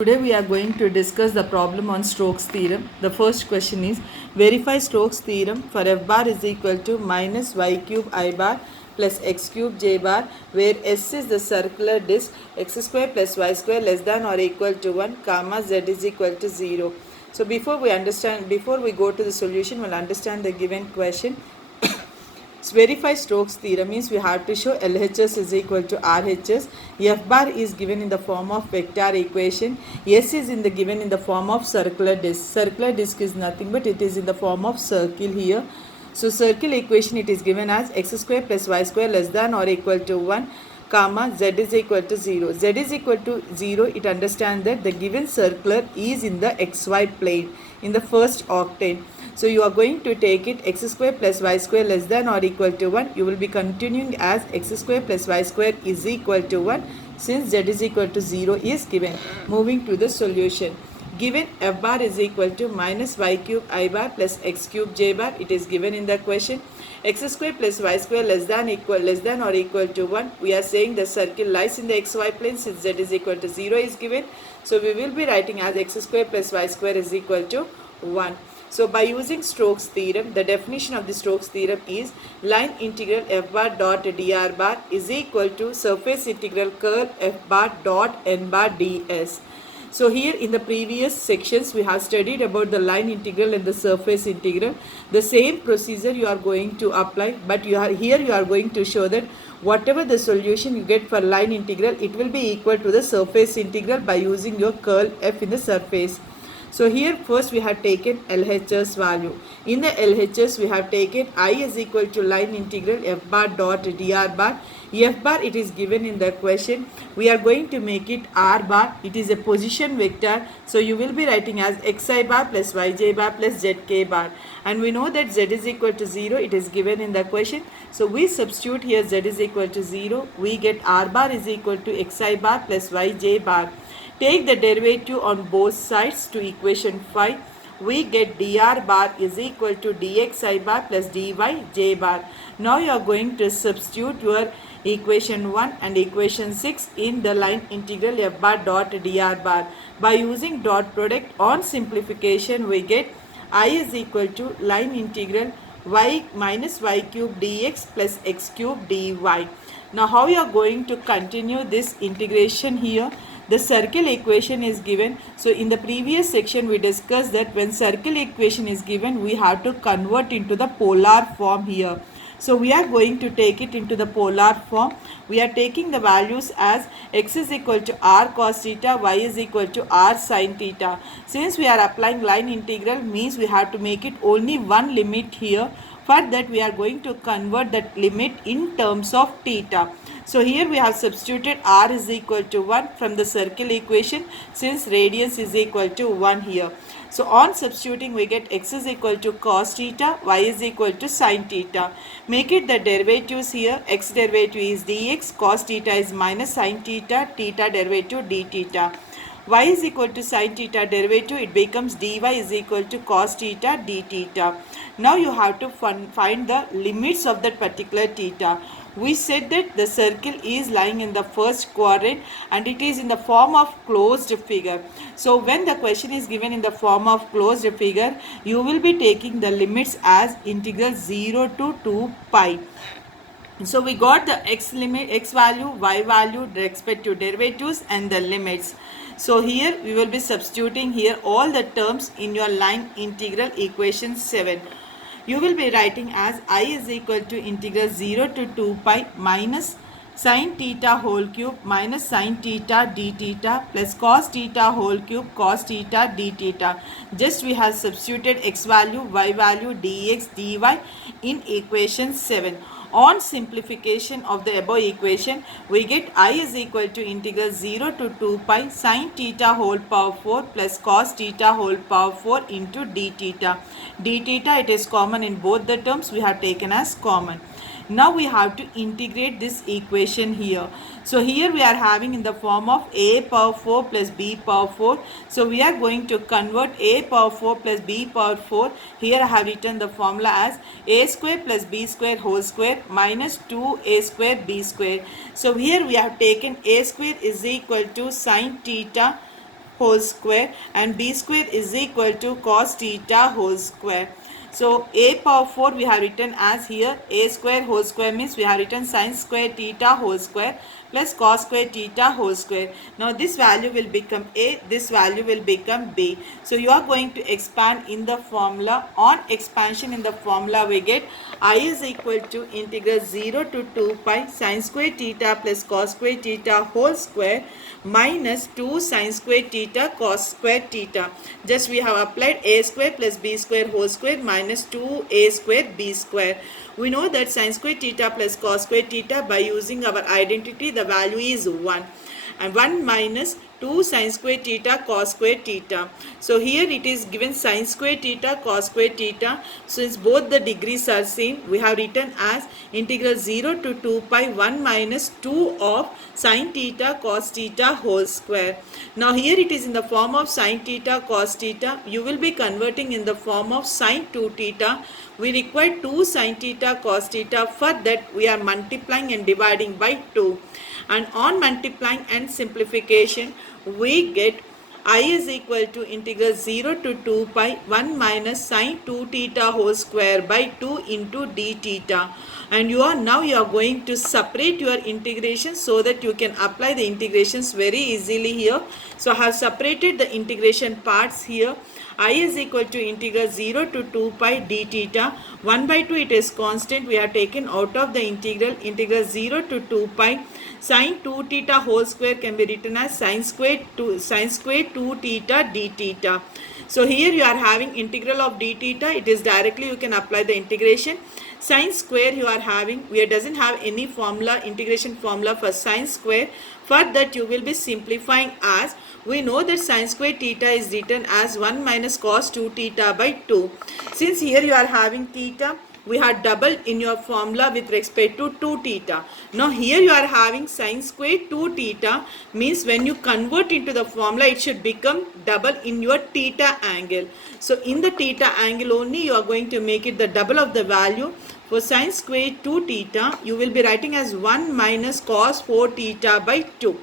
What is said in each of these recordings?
Today we are going to discuss the problem on Stokes' theorem. The first question is verify Stokes' theorem for f bar is equal to minus y cube I bar plus x cube j bar, where S is the circular disk x square plus y square less than or equal to 1 comma z is equal to 0. So before we go to the solution, we'll understand the given question. Verify Stokes' theorem means we have to show LHS is equal to RHS. F bar is given in the form of vector equation. S is given in the form of circular disk. Circular disk is nothing but it is in the form of circle here. So circle equation it is given as x square plus y square less than or equal to 1 comma z is equal to 0. Z is equal to 0. It understands that the given circular is in the xy plane in the first octane. So you are going to take it x square plus y square less than or equal to 1. You will be continuing as x square plus y square is equal to 1 since z is equal to 0 is given. Moving to the solution. Given f bar is equal to minus y cube I bar plus x cube j bar. It is given in the question. X square plus y square less than or equal to 1. We are saying the circle lies in the xy plane since z is equal to 0 is given. So we will be writing as x square plus y square is equal to 1. So by using Stokes' theorem, the definition of the Stokes' theorem is line integral f bar dot dr bar is equal to surface integral curl f bar dot n bar ds. So here in the previous sections we have studied about the line integral and the surface integral. The same procedure you are going to apply, but you are going to show that whatever the solution you get for line integral, it will be equal to the surface integral by using your curl f in the surface. So here first we have taken LHS value. In the LHS we have taken I is equal to line integral f bar dot dr bar. F bar it is given in the question. We are going to make it r bar. It is a position vector. So you will be writing as xi bar plus yj bar plus zk bar. And we know that z is equal to 0. It is given in the question. So we substitute here z is equal to 0. We get r bar is equal to xi bar plus yj bar. Take the derivative on both sides to equation 5. We get dr bar is equal to dxi bar plus dyj bar. Now you are going to substitute your equation 1 and equation 6 in the line integral f bar dot dr bar. By using dot product on simplification, we get I is equal to line integral y minus y cube dx plus x cube dy. Now how you are going to continue this integration here? The circle equation is given. So in the previous section we discussed that when circle equation is given, we have to convert into the polar form here. So we are going to take it into the polar form. We are taking the values as x is equal to r cos theta, y is equal to r sin theta. Since we are applying line integral, means we have to make it only one limit here. For that we are going to convert that limit in terms of theta. So here we have substituted r is equal to 1 from the circle equation since radius is equal to 1 here. So on substituting we get x is equal to cos theta, y is equal to sin theta. Make it the derivatives here. X derivative is dx, cos theta is minus sin theta, theta derivative d theta. Y is equal to sin theta derivative, it becomes dy is equal to cos theta d theta. Now you have to find the limits of that particular theta. We said that the circle is lying in the first quadrant and it is in the form of closed figure. So when the question is given in the form of closed figure, you will be taking the limits as integral 0 to 2 pi. So we got the x limit, x value, y value, respective derivatives and the limits. So here we will be substituting here all the terms in your line integral equation 7. You will be writing as I is equal to integral 0 to 2 pi minus sin theta whole cube minus sin theta d theta plus cos theta whole cube cos theta d theta. Just we have substituted x value, y value, dx, dy in equation 7. On simplification of the above equation, we get I is equal to integral 0 to 2 pi sin theta whole power 4 plus cos theta whole power 4 into d theta. D theta, it is common in both the terms, we have taken as common. Now we have to integrate this equation here. So here we are having in the form of a power 4 plus b power 4. So we are going to convert a power 4 plus b power 4. Here I have written the formula as a square plus b square whole square minus 2a square b square. So here we have taken a square is equal to sin theta whole square and b square is equal to cos theta whole square. So a power 4 we have written as here a square whole square means we have written sin square theta whole square plus cos square theta whole square. Now this value will become a, this value will become b. So you are going to expand in the formula. On expansion in the formula we get I is equal to integral 0 to 2 pi sin square theta plus cos square theta whole square minus 2 sin square theta cos square theta. Just we have applied a square plus b square whole square minus 2a square b square. We know that sin square theta plus cos square theta, by using our identity the value is 1 and 1 minus 2 sin square theta cos square theta. So here it is given sin square theta cos square theta. Since both the degrees are same, we have written as integral 0 to 2 pi 1 minus 2 of sin theta cos theta whole square. Now here it is in the form of sin theta cos theta. You will be converting in the form of sin 2 theta. We require 2 sin theta cos theta. For that we are multiplying and dividing by 2. And on multiplying and simplification we get I is equal to integral 0 to 2 pi 1 minus sin 2 theta whole square by 2 into d theta. And you are going to separate your integration so that you can apply the integrations very easily here. So I have separated the integration parts here. I is equal to integral 0 to 2 pi d theta. 1 by 2 it is constant. We have taken out of the integral 0 to 2 pi. Sin 2 theta whole square can be written as sin square 2 theta d theta. So here you are having integral of d theta. It is directly you can apply the integration. Sin square you are having, we doesn't have any formula, integration formula for sin square. For that you will be simplifying as, we know that sin square theta is written as 1 minus cos 2 theta by 2. Since here you are having theta, we have doubled in your formula with respect to 2 theta. Now here you are having sin square 2 theta, means when you convert into the formula it should become double in your theta angle. So in the theta angle only you are going to make it the double of the value. For sin square 2 theta you will be writing as 1 minus cos 4 theta by 2.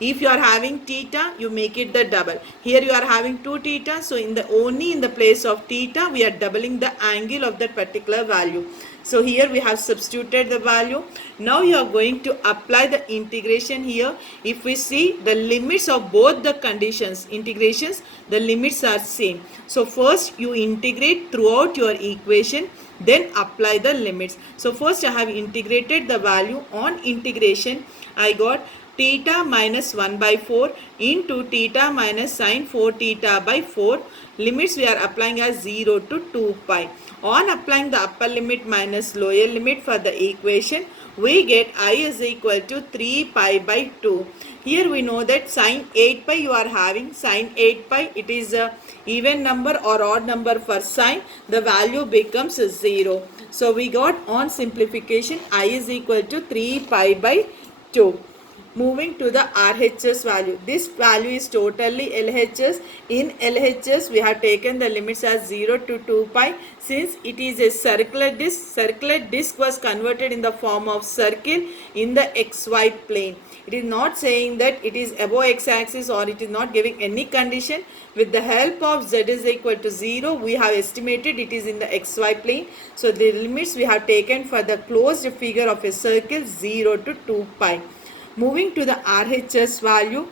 If you are having theta, you make it the double. Here you are having 2 theta, so only in the place of theta we are doubling the angle of that particular value. So here we have substituted the value. Now you are going to apply the integration here. If we see the limits of both the conditions, integrations, the limits are same. So first you integrate throughout your equation, then apply the limits. So first I have integrated the value. On integration I got theta minus 1 by 4 into theta minus sin 4 theta by 4. Limits we are applying as 0 to 2 pi. On applying the upper limit minus lower limit for the equation, we get I is equal to 3 pi by 2. Here we know that sin 8 pi you are having, sin 8 pi it is a even number or odd number for sin, the value becomes 0. So we got on simplification I is equal to 3 pi by 2. Moving to the RHS value. This value is totally LHS. In LHS we have taken the limits as 0 to 2 pi. Since it is a circular disc was converted in the form of circle in the XY plane. It is not saying that it is above x-axis or it is not giving any condition. With the help of z is equal to 0, we have estimated it is in the XY plane. So the limits we have taken for the closed figure of a circle 0 to 2 pi. Moving to the RHS value,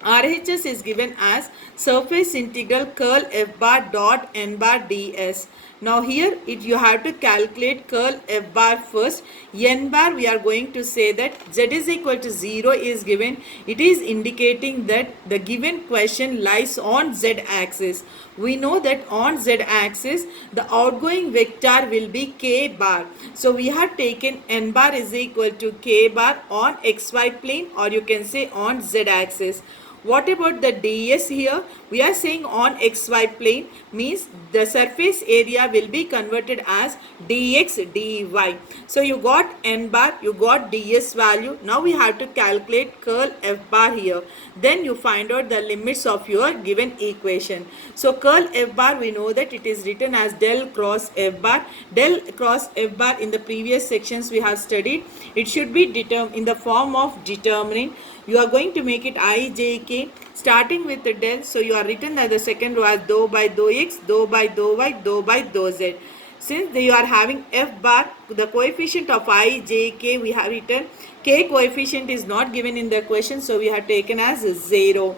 RHS is given as surface integral curl f bar dot n bar ds. Now here you have to calculate curl f bar first. N bar we are going to say that z is equal to 0 is given. It is indicating that the given question lies on z axis. We know that on z axis the outgoing vector will be k bar. So we have taken n bar is equal to k bar on xy plane, or you can say on z axis. What about the ds here? We are saying on xy plane, means the surface area will be converted as dx dy. So you got n bar, you got ds value. Now we have to calculate curl f bar here. Then you find out the limits of your given equation. So curl f bar, we know that it is written as del cross f bar. Del cross f bar in the previous sections we have studied. It should be determined in the form of determinant. You are going to make it I, j, k, starting with the del. So you are written that the second row as dou by dou x, dou by dou y, dou by dou z. Since you are having f bar, the coefficient of I, j, k, we have written. K coefficient is not given in the question, so we have taken as 0.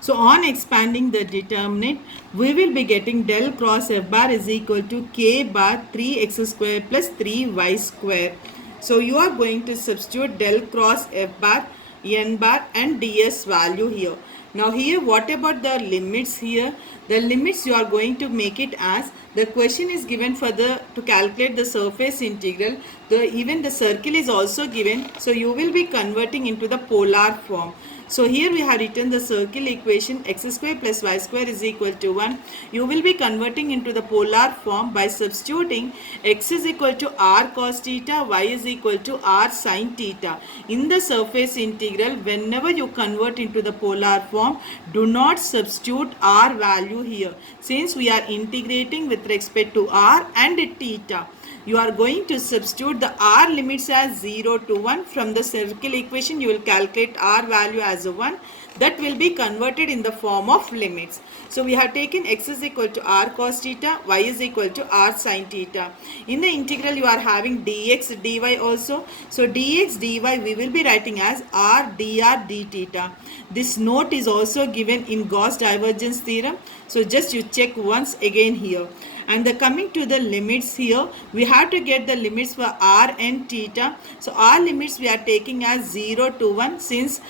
So on expanding the determinant, we will be getting del cross f bar is equal to k bar 3x square plus 3y square. So you are going to substitute del cross f bar, n bar and ds value here. Now here, what about the limits here? The limits you are going to make it as the question is given for to calculate the surface integral. Even the circle is also given. So you will be converting into the polar form. So here we have written the circle equation x square plus y square is equal to 1. You will be converting into the polar form by substituting x is equal to r cos theta, y is equal to r sin theta. In the surface integral, whenever you convert into the polar form, do not substitute r value here. Since we are integrating with respect to r and theta, you are going to substitute the r limits as 0 to 1. From the circle equation, you will calculate r value as a 1. That will be converted in the form of limits. So we have taken x is equal to r cos theta, y is equal to r sin theta. In the integral, you are having dx, dy also. So dx, dy we will be writing as r dr d theta. This note is also given in Gauss divergence theorem. So just you check once again here. And coming to the limits here, we have to get the limits for r and theta. So our limits we are taking as 0 to 1, since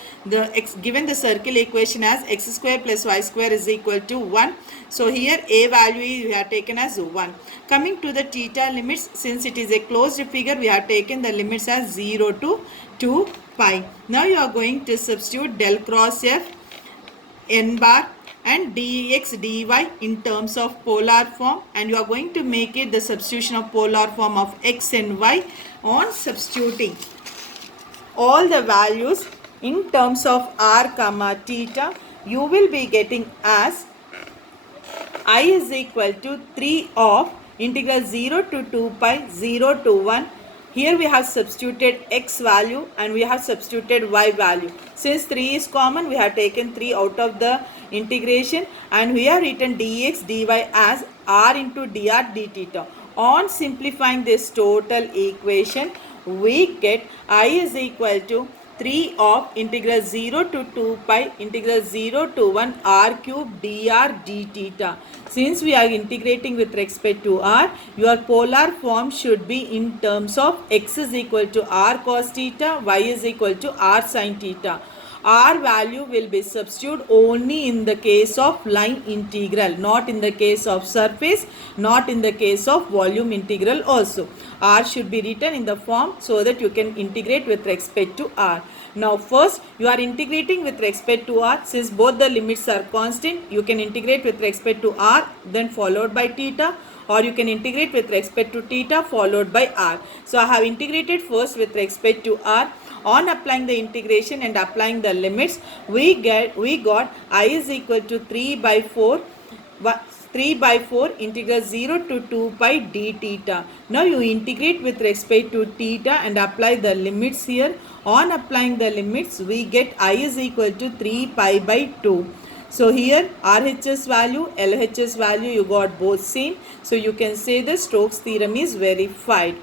given the circle equation as x square plus y square is equal to 1. So here a value we have taken as 1. Coming to the theta limits, since it is a closed figure, we have taken the limits as 0 to 2 pi. Now you are going to substitute del cross f, n bar and dx dy in terms of polar form, and you are going to make it the substitution of polar form of x and y. On substituting all the values in terms of r comma theta, you will be getting as I is equal to 3 of integral 0 to 2 pi 0 to 1. Here we have substituted x value and we have substituted y value. Since 3 is common, we have taken 3 out of the integration, and we have written dx dy as r into dr d theta. On simplifying this total equation, we get I is equal to 3 of integral 0 to 2 pi integral 0 to 1 r cube dr d theta. Since we are integrating with respect to r, your polar form should be in terms of x is equal to r cos theta, y is equal to r sin theta. R value will be substituted only in the case of line integral, not in the case of surface, not in the case of volume integral also. R should be written in the form so that you can integrate with respect to R. Now first you are integrating with respect to R. Since both the limits are constant, you can integrate with respect to R then followed by theta, or you can integrate with respect to theta followed by R. So I have integrated first with respect to R. On applying the integration and applying the limits, we got I is equal to 3 by 4 integral 0 to 2 pi d theta. Now you integrate with respect to theta and apply the limits here. On applying the limits, we get I is equal to 3 pi by 2. So here RHS value, LHS value, you got both same. So you can say the Stokes theorem is verified.